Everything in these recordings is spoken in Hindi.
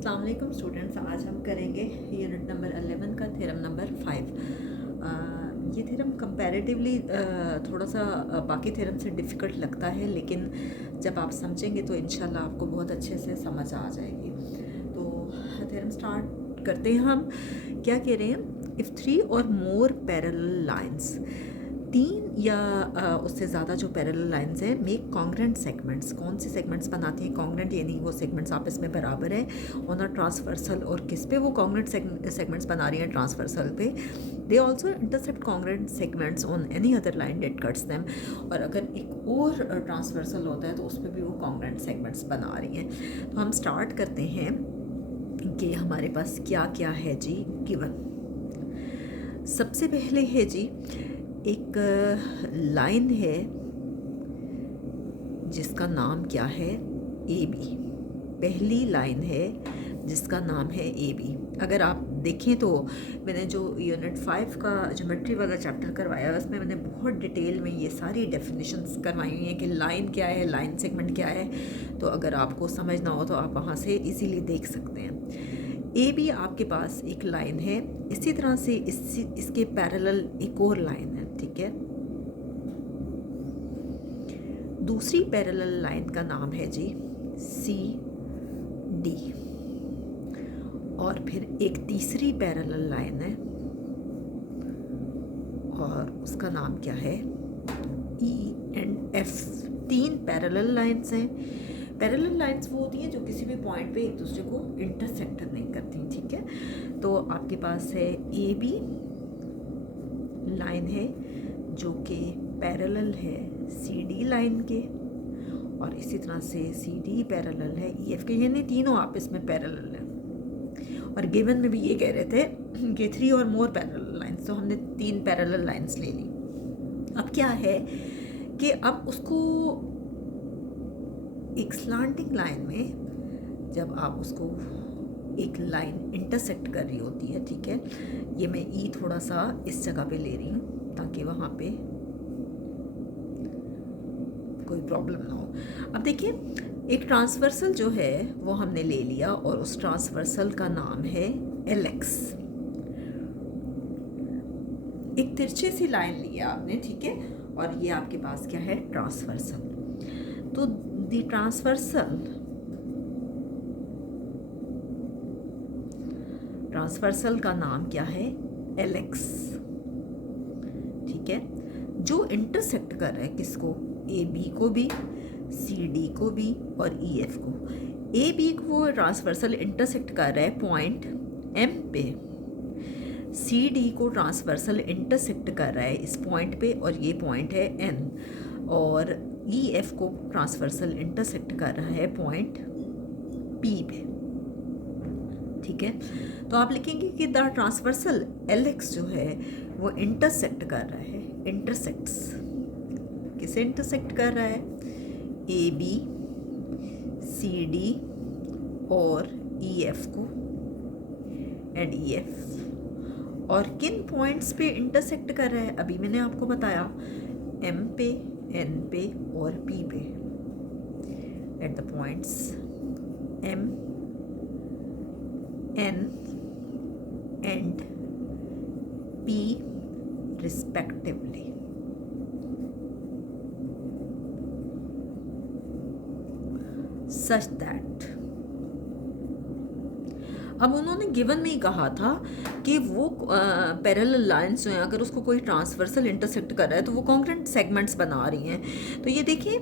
अस्सलाम वालेकुम स्टूडेंट्स। आज हम करेंगे यूनिट नंबर 11 का थ्योरम नंबर 5। ये थ्योरम कंपैरेटिवली थोड़ा सा बाकी थ्योरम से डिफ़िकल्ट लगता है, लेकिन जब आप समझेंगे तो इंशाल्लाह आपको बहुत अच्छे से समझ आ जाएगी। तो थ्योरम स्टार्ट करते हैं। हम क्या कह रहे हैं, इफ़ 3 और मोर पैरेलल लाइंस, 3 या उससे ज़्यादा जो पैरेलल लाइंस हैं, मेक कॉन्ग्रेंट सेगमेंट्स। कौन से सेगमेंट्स बनाती हैं कॉन्ग्रेंट, यानी वो सेगमेंट्स आपस में बराबर हैं ऑन अ ट्रांसवर्सल। और किस पे वो कॉन्ग्रेंट सेगमेंट्स बना रही हैं, ट्रांसवर्सल पे। They also intersect congruent segments on any other line date cuts them. और अगर एक और ट्रांसवर्सल होता है तो उस पर भी वो कॉन्ग्रेंट सेगमेंट्स बना रही हैं। तो हम स्टार्ट करते हैं कि हमारे पास क्या क्या है जी गिवन। सबसे पहले है जी एक लाइन है जिसका नाम क्या है, ए बी। पहली लाइन है जिसका नाम है ए बी। अगर आप देखें तो मैंने जो यूनिट 5 का ज्योमेट्री वाला चैप्टर करवाया है उसमें मैंने बहुत डिटेल में ये सारी डेफिनेशंस करवाई हुई हैं कि लाइन क्या है, लाइन सेगमेंट क्या है। तो अगर आपको समझना हो तो आप वहाँ से इजीली देख सकते हैं। ए बी आपके पास एक लाइन है, इसी तरह से इसके पैरेलल एक और लाइन है, ठीक है। दूसरी पैरेलल लाइन का नाम है जी सी डी। और फिर एक तीसरी पैरेलल लाइन है और उसका नाम क्या है, E and F. 3 parallel lines हैं। पैरेलल लाइंस वो होती हैं जो किसी भी पॉइंट पे एक दूसरे को इंटरसेक्ट नहीं करती, ठीक है। तो आपके पास है ए बी लाइन है जो कि पैरेलल है सी डी लाइन के, और इसी तरह से सी डी पैरेलल है ई एफ के, यानी तीनों आपस में पैरेलल है। और गिवन में भी ये कह रहे थे कि 3 और मोर पैरेलल लाइंस, तो हमने 3 पैरेलल लाइंस ले ली। अब क्या है कि अब उसको एक स्लांटिंग लाइन में जब आप उसको एक लाइन इंटरसेक्ट कर रही होती है, ठीक है। ये मैं ई थोड़ा सा इस जगह पे ले रही हूँ ताकि वहाँ पे कोई प्रॉब्लम ना हो। अब देखिए, एक ट्रांसवर्सल जो है वो हमने ले लिया और उस ट्रांसवर्सल का नाम है एल एक्स। एक तिरछे सी लाइन लिया आपने, ठीक है, और ये आपके पास क्या है, ट्रांसवर्सल। तो द ट्रांसवर्सल का नाम क्या है, एल एक्स, ठीक है। जो इंटरसेक्ट कर रहा है किसको, ए बी को भी, सी डी को भी और ई एफ को। ए बी को ट्रांसवर्सल इंटरसेक्ट कर रहा है पॉइंट एम पे, सी डी को ट्रांसवर्सल इंटरसेक्ट कर रहा है इस पॉइंट पे और ये पॉइंट है एन, और ई एफ को ट्रांसवर्सल इंटरसेक्ट कर रहा है पॉइंट पी पे, ठीक है। तो आप लिखेंगे कि द ट्रांसवर्सल एल एक्स जो है वो इंटरसेक्ट कर रहा है, इंटरसेक्ट्स, किसे इंटरसेक्ट कर रहा है, ए बी, सी डी और ई एफ को, एंड ई एफ। और किन पॉइंट्स पे इंटरसेक्ट कर रहा है, अभी मैंने आपको बताया, एम पे, एन पे और पी पे, at the points M, N and P respectively. Such that, अब उन्होंने गिवन में ही कहा था कि वो पैरेलल लाइंस जो हैं अगर उसको कोई ट्रांसवर्सल इंटरसेक्ट कर रहा है तो वो कॉन्ग्रेंट सेगमेंट्स बना रही हैं। तो ये देखिए,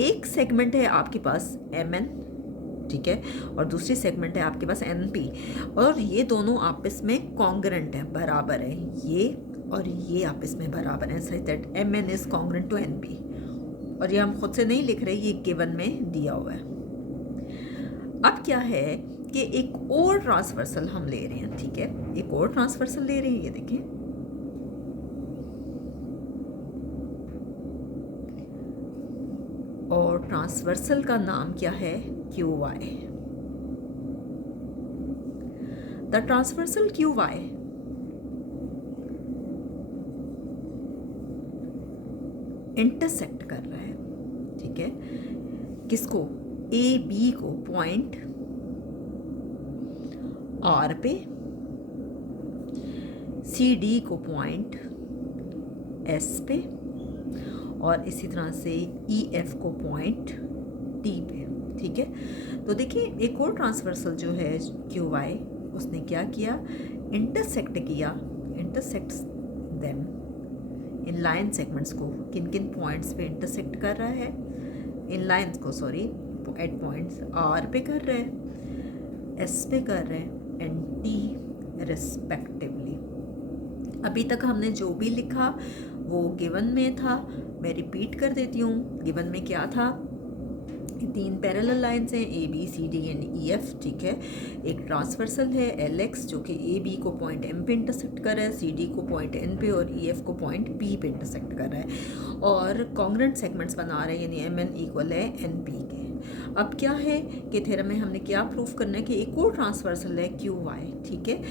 एक सेगमेंट है आपके पास एम एन, ठीक है, और दूसरी सेगमेंट है आपके पास एन पी, और ये दोनों आपस में कॉन्ग्रेंट हैं, बराबर है, ये और ये आपस में बराबर हैं, such that M N is congruent to N P. और ये हम खुद से नहीं लिख रहे, ये गिवन में दिया हुआ है। अब क्या है कि एक और ट्रांसवर्सल हम ले रहे हैं, ठीक है, एक और ट्रांसवर्सल ले रहे हैं, ये देखें, और ट्रांसवर्सल का नाम क्या है, Q Y. The transversal Q Y intersect कर रहा है, ठीक है, किसको, ए बी को, पॉइंट आर पे, सी डी को पॉइंट एस पे, और इसी तरह से ई एफ को पॉइंट टी पे। ठीक है, तो देखिए एक और ट्रांसवर्सल जो है क्यू वाई, उसने क्या किया, इंटरसेक्ट किया, intersects them in line segments को, किन किन पॉइंट्स पे इंटरसेक्ट कर रहा है, इन लाइंस को, सॉरी, एट पॉइंट्स आर पे कर रहे हैं, एस पे कर रहे हैं, एंड टी रिस्पेक्टिवली। अभी तक हमने जो भी लिखा वो गिवन में था, मैं रिपीट कर देती हूँ। गिवन में क्या था, 3 पैरेलल लाइन्स हैं, A B C D and E F. ठीक है, एक ट्रांसवर्सल है एल एक्स जो कि ए बी को पॉइंट एम पे इंटरसेक्ट कर रहा है, सी डी को पॉइंट एन पे और ई एफ को पॉइंट पी पे इंटरसेक्ट कर रहा है, और कॉन्ग्रेंट सेगमेंट्स बना रहे हैं, यानी एम एन इक्वल है एन पी के। अब क्या है कि थ्योरम में हमने क्या प्रूफ करना है कि एक और ट्रांसवर्सल है क्यू वाई। ठीक है,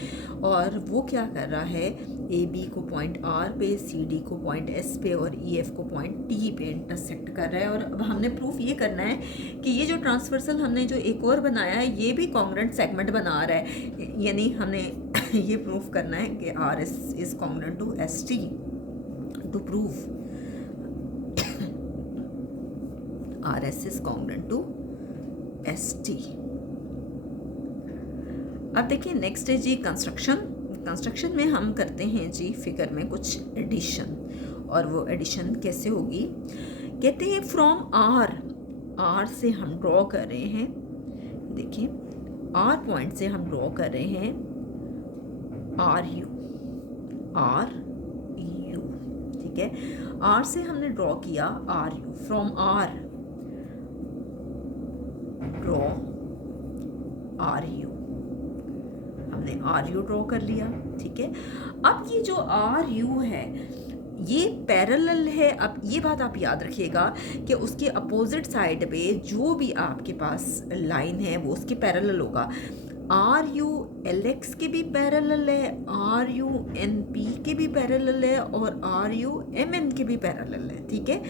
और वो क्या कर रहा है, ए बी को पॉइंट आर पे, सी डी को पॉइंट एस पे और ई एफ को पॉइंट टी पे इंटरसेक्ट कर रहा है। और अब हमने प्रूफ ये करना है कि ये जो ट्रांसवर्सल हमने जो एक और बनाया है ये भी कॉन्ग्रेंट सेगमेंट बना रहा है, यानी हमने ये प्रूफ करना है कि R S is congruent to S T. To prove R S is congruent to S T. अब देखिए नेक्स्ट है जी कंस्ट्रक्शन। कंस्ट्रक्शन में हम करते हैं जी फिगर में कुछ एडिशन, और वो एडिशन कैसे होगी, कहते हैं फ्रॉम आर, आर से हम ड्रॉ कर रहे हैं, देखिए आर पॉइंट से हम ड्रॉ कर रहे हैं आर यू, आर यू। ठीक है, आर से हमने ड्रॉ किया R U, from R draw R U, हमने आर यू ड्रॉ कर लिया। ठीक है, अब ये जो आर यू है ये पैरेलल है। अब ये बात आप याद रखिएगा कि उसके अपोजिट साइड पे जो भी आपके पास लाइन है वो उसके पैरेलल होगा। आर यू एल एक्स के भी पैरेलल है, आर यू एन पी के भी पैरेलल है, और आर यू एम एन के भी पैरेलल है। ठीक है,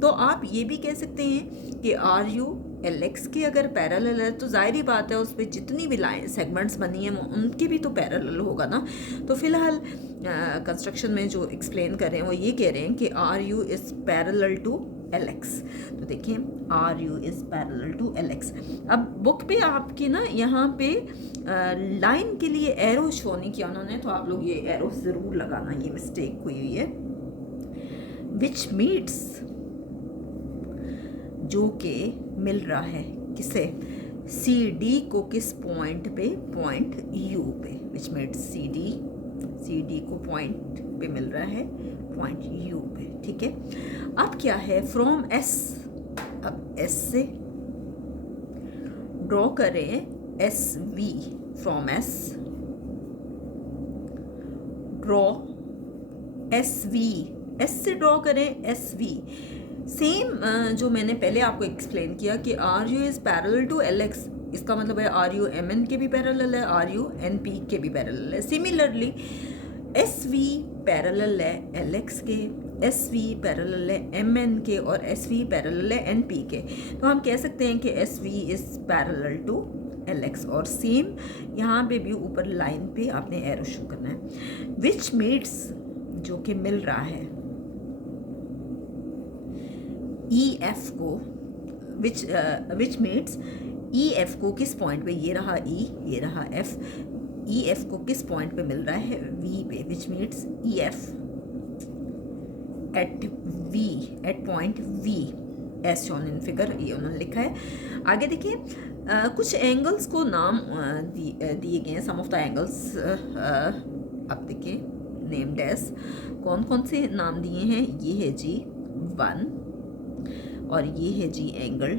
तो आप ये भी कह सकते हैं कि आर यू एल एक्स की अगर पैरेलल है तो जाहिर बात है उस पर जितनी भी लाइन सेगमेंट्स बनी हैं उनके भी तो पैरेलल होगा ना। तो फिलहाल कंस्ट्रक्शन में जो एक्सप्लेन कर रहे हैं वो ये कह रहे हैं कि R U is parallel to L X. तो देखिए R U is parallel to L X. अब बुक पे आपकी ना यहाँ पे लाइन के लिए एरो शो नहीं किया उन्होंने, तो आप लोग ये एरो ज़रूर लगाना, ये मिस्टेक हुई हुई है। विच मीट्स, जो कि मिल रहा है किसे, सी डी को किस पॉइंट पे, पॉइंट यू पे, विच मीट्स सी डी को पॉइंट पे मिल रहा है पॉइंट यू पे। ठीक है, अब क्या है, फ्रॉम एस, अब एस से ड्रॉ करें S V, from S draw S V, S से ड्रॉ करें एस वी। सेम जो मैंने पहले आपको एक्सप्लेन किया कि R U is parallel to L X, इसका मतलब है आर यू एम एन के भी पैरेलल है, आर यू एन पी के भी पैरेलल है। सिमिलरली एस वी पैरेलल है एल एक्स के, एस वी पैरेलल है एम एन के, और एस वी पैरेलल है एन पी के। तो हम कह सकते हैं कि S V is parallel to L X. और सेम यहाँ पे भी ऊपर लाइन पे आपने एरो शो करना है। विच मीट्स, जो कि मिल रहा है ई एफ को, विच मीट्स ई एफ को किस पॉइंट पे, ये रहा ई, ये रहा एफ, ई एफ को किस पॉइंट पे मिल रहा है, वी पे, which meets E F at V, at point V, as shown in figure, ये उन्होंने लिखा है। आगे देखिए कुछ एंगल्स को नाम दिए गए हैं, सम ऑफ द एंगल्स अब देखिए नेम्ड एज, कौन कौन से नाम दिए हैं, ये है जी 1, और ये है जी एंगल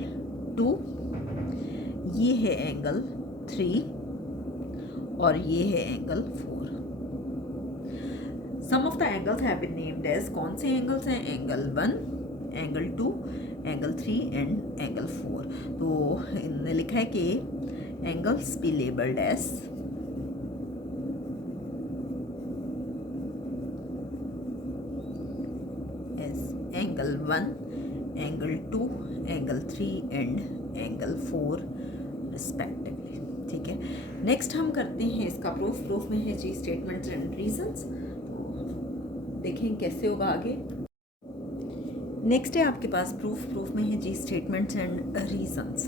2, ये है एंगल 3, और ये है angle 4। Some of the angles have been named as, कौन से एंगल्स हैं, angle 1, angle 2, angle 3 and angle 4। तो इन्होंने लिखा है कि angles be labelled as angle 1, angle 2, angle 3 and angle 4 respectively. ठीक है। नेक्स्ट हम करते हैं इसका प्रूफ में है जी स्टेटमेंट्स एंड रीजंस, तो देखें कैसे होगा आगे। नेक्स्ट है आपके पास प्रूफ में है जी स्टेटमेंट्स एंड रीजंस।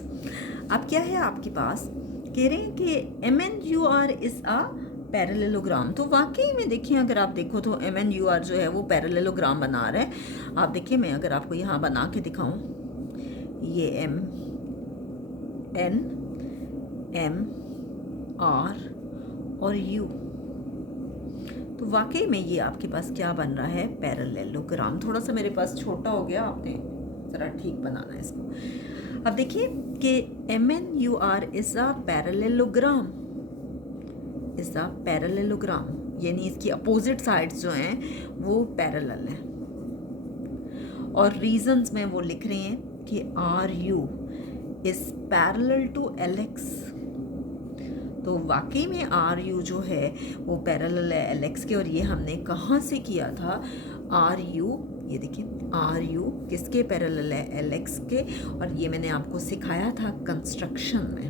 अब क्या है आपके पास, कह रहे हैं कि MNUR इज़ अ पैरेललोग्राम। तो वाकई में देखिए, अगर आप देखो तो MNUR जो है वो पैरेललोग्राम बना रहा है। आप देखिए, मैं अगर आपको यहाँ बना के दिखाऊं, ये MN MR और U, तो वाकई में ये आपके पास क्या बन रहा है, पैरेललोग्राम। थोड़ा सा मेरे पास छोटा हो गया, आपने ज़रा ठीक बनाना है इसको। अब देखिए कि MNUR इज़ अ पैरेललोग्राम, यानी इसकी अपोजिट साइड्स जो हैं वो पैरेलल हैं। और रीजंस में वो लिख रहे हैं कि RU is parallel to LX। तो वाकई में RU जो है वो पैरेलल है LX के। और ये हमने कहाँ से किया था, RU, ये देखिए RU किसके पैरेलल है, LX के। और ये मैंने आपको सिखाया था कंस्ट्रक्शन में।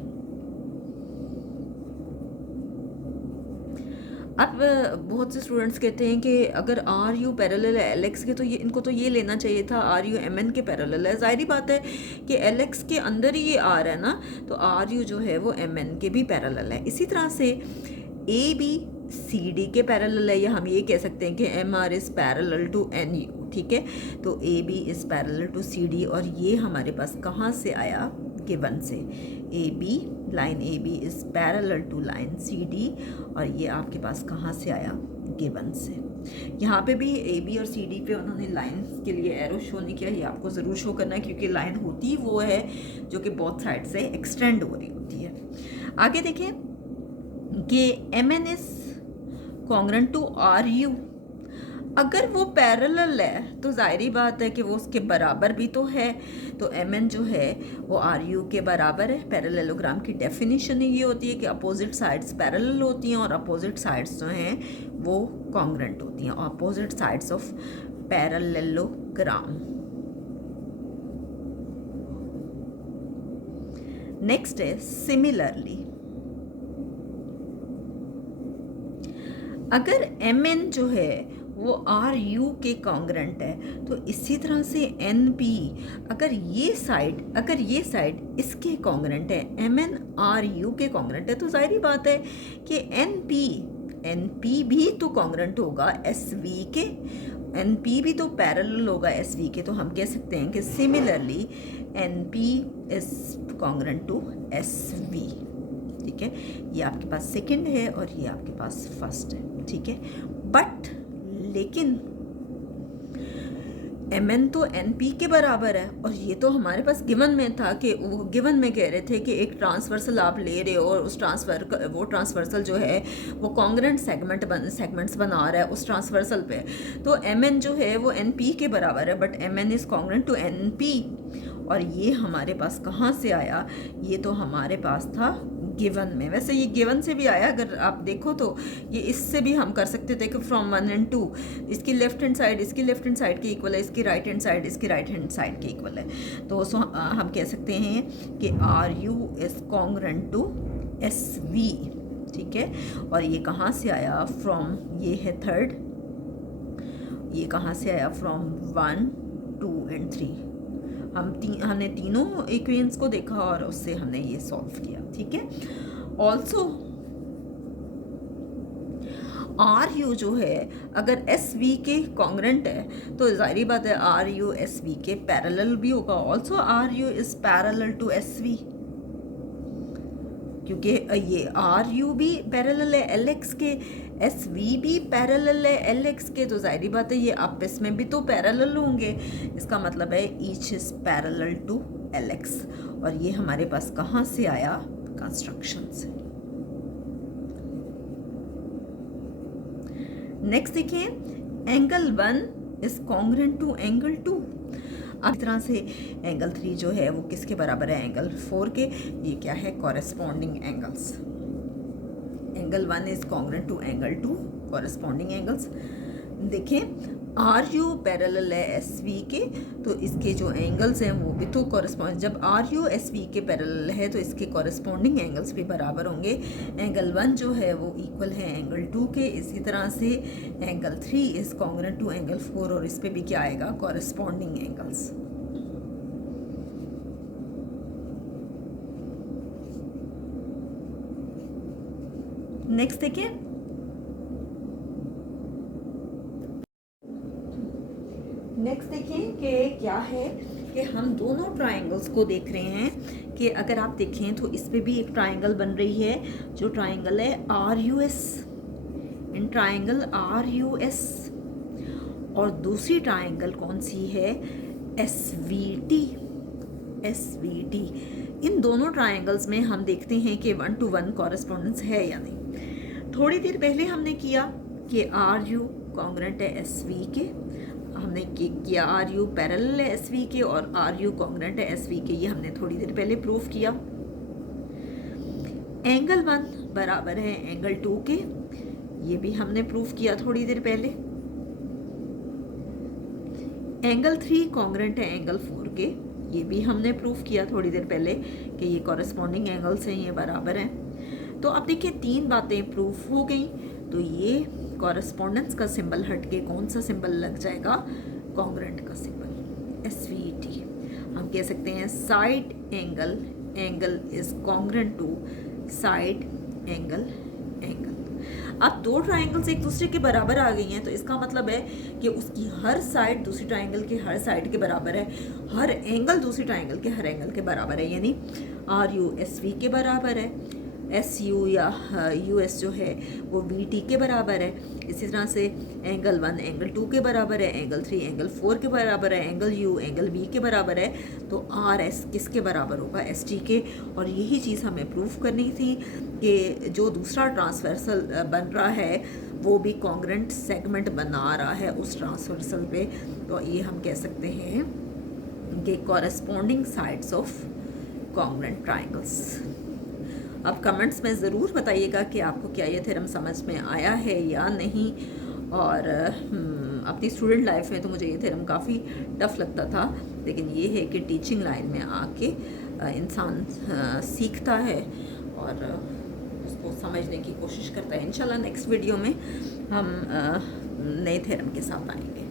अब बहुत से स्टूडेंट्स कहते हैं कि अगर RU पैरेलल है LX के, तो ये इनको तो ये लेना चाहिए था RU MN के पैरेलल है। ज़ाहिर बात है कि LX के अंदर ही ये R है ना, तो RU जो है वो MN के भी पैरेलल है। इसी तरह से AB CD के पैरेलल है, या हम ये कह सकते हैं कि MR is parallel to NU, ठीक है। तो AB is parallel to CD, और ये हमारे पास कहाँ से आया, गिवन से। Line AB is parallel to line CD, और ये आपके पास कहाँ से आया, गिवन से। यहाँ पे भी AB और CD पे उन्होंने लाइन के लिए एरो शो नहीं किया, ये आपको ज़रूर शो करना है, क्योंकि लाइन होती वो है जो कि बोथ साइड से एक्सटेंड हो रही होती है। आगे देखें कि MN is congruent to RU। अगर वो पैरेलल है तो जाहिर बात है कि वो उसके बराबर भी तो है। तो MN जो है वो RU के बराबर है। पैरेललोग्राम की डेफिनेशन ये होती है कि अपोजिट साइड्स पैरेलल होती हैं और अपोजिट साइड्स जो हैं वो कॉन्ग्रेंट होती हैं। Opposite sides of parallelogram. Next है सिमिलरली। अगर MN जो है वो RU के कॉन्ग्रेंट है, तो इसी तरह से NP, अगर ये साइड इसके कॉन्ग्रेंट है, MN RU के कॉन्ग्रेंट है, तो जाहिर बात है कि NP भी तो कॉन्ग्रेंट होगा SV के, NP भी तो पैरेलल होगा SV के। तो हम कह सकते हैं कि similarly NP is congruent to SV, ठीक है। ये आपके पास सेकंड है और ये आपके पास फर्स्ट है, ठीक है। बट लेकिन MN तो NP के बराबर है, और ये तो हमारे पास गिवन में था कि वो गिवन में कह रहे थे कि एक ट्रांसवर्सल आप ले रहे हो और उस वो ट्रांसवर्सल जो है वो कॉन्ग्रेंट सेगमेंट्स बना रहा है उस ट्रांसवर्सल पे। तो MN जो है वो NP के बराबर है, but MN is congruent to NP। और ये हमारे पास कहाँ से आया, ये तो हमारे पास था गिवन में। वैसे ये गिवन से भी आया, अगर आप देखो तो ये इससे भी हम कर सकते थे कि फ्रॉम 1 and 2 इसकी लेफ्ट हैंड साइड इसकी लेफ्ट हैंड साइड के इक्वल है, इसकी राइट हैंड साइड इसकी राइट हैंड साइड के इक्वल है। तो हम कह सकते हैं कि RU is congruent to SV, ठीक है। और ये कहाँ से आया, फ्रॉम, ये है थर्ड, ये कहाँ से आया, फ्रॉम 1, 2 and 3। हमने तीनों इक्वेशंस को देखा और उससे हमने ये सॉल्व किया, ठीक है। ऑल्सो RU जो है अगर SV के कॉन्ग्रेंट है तो जाहिर बात है RU SV के पैरेलल भी होगा। Also RU is parallel to SV, क्योंकि ये RU भी पैरेलल है LX के, SV भी पैरेलल है LX के, तो जाहिर बात है ये आपस में भी तो पैरेलल होंगे। इसका मतलब है each is parallel to LX। और ये हमारे पास कहाँ से आया, कंस्ट्रक्शन से। नेक्स्ट देखिए, angle 1 is congruent to angle 2। अब इस तरह से एंगल 3 जो है वो किसके बराबर है, एंगल 4 के। ये क्या है, corresponding angles. Angle 1 is congruent to angle 2, corresponding angles. देखें आर यू पैरेलल है एस वी के, तो इसके जो एंगल्स हैं वो भी तो कॉरस्पॉन्ड, जब आर यू एस वी के पैरेलल है तो इसके कॉरस्पॉन्डिंग एंगल्स भी बराबर होंगे। एंगल 1 जो है वो इक्वल है एंगल 2 के, इसी तरह से angle 3 is congruent to angle 4, और इस पे भी क्या आएगा, कॉरस्पॉन्डिंग एंगल्स। नेक्स्ट देखिए, नेक्स्ट देखें कि क्या है कि हम दोनों ट्रायंगल्स को देख रहे हैं कि अगर आप देखें तो इस पे भी एक ट्रायंगल बन रही है, जो ट्रायंगल है आर यू एस, इन ट्रायंगल आर यू एस, और दूसरी ट्रायंगल कौन सी है, S V T, S V T. इन दोनों ट्रायंगल्स में हम देखते हैं कि 1 to 1 कॉरस्पॉन्डेंस है या नहीं। थोड़ी देर पहले हमने किया कि आर यू कॉन्ग्रुएंट है एस वी के, हमने किया आर यू पैरेलल है एस वी के और आर यू कॉन्ग्रुएंट है एस वी के, ये हमने थोड़ी देर पहले प्रूफ किया। एंगल 1 बराबर है एंगल 2 के, ये भी हमने प्रूफ किया थोड़ी देर पहले। एंगल 3 कॉन्ग्रुएंट है एंगल 4 के, ये भी हमने प्रूफ किया थोड़ी देर पहले कि ये कॉरस्पॉन्डिंग एंगल्स हैं, ये बराबर हैं। तो अब देखिए 3 बातें प्रूफ हो गई, तो ये कॉरस्पॉन्डेंस का सिंबल हटके कौन सा सिंबल लग जाएगा, कॉन्ग्रुएंट का सिंबल, एस वी टी। हम कह सकते हैं side angle, angle is congruent to side angle, angle. अब 2 ट्रायंगल्स एक दूसरे के बराबर आ गई हैं, तो इसका मतलब है कि उसकी हर साइड दूसरी ट्रायंगल के हर साइड के बराबर है, हर एंगल दूसरी ट्रायंगल के हर एंगल के बराबर है, यानी आर यू एस वी के बराबर है, एस यू या यू एस जो है वो वी टी के बराबर है। इसी तरह से एंगल 1 एंगल 2 के बराबर है, एंगल 3 एंगल 4 के बराबर है, एंगल यू एंगल वी के बराबर है। तो आर एस किसके बराबर होगा, एस टी के। और यही चीज़ हमें प्रूफ करनी थी कि जो दूसरा ट्रांसवर्सल बन रहा है वो भी कॉन्ग्रुएंट सेगमेंट बना रहा है उस ट्रांसवर्सल पे। तो ये हम कह सकते हैं कि corresponding sides of congruent triangles. अब कमेंट्स में ज़रूर बताइएगा कि आपको क्या ये थ्योरम समझ में आया है या नहीं। और अपनी स्टूडेंट लाइफ में तो मुझे ये थ्योरम काफ़ी टफ लगता था, लेकिन ये है कि टीचिंग लाइन में आके इंसान सीखता है और उसको समझने की कोशिश करता है। इंशाल्लाह नेक्स्ट वीडियो में हम नए थ्योरम के साथ आएंगे।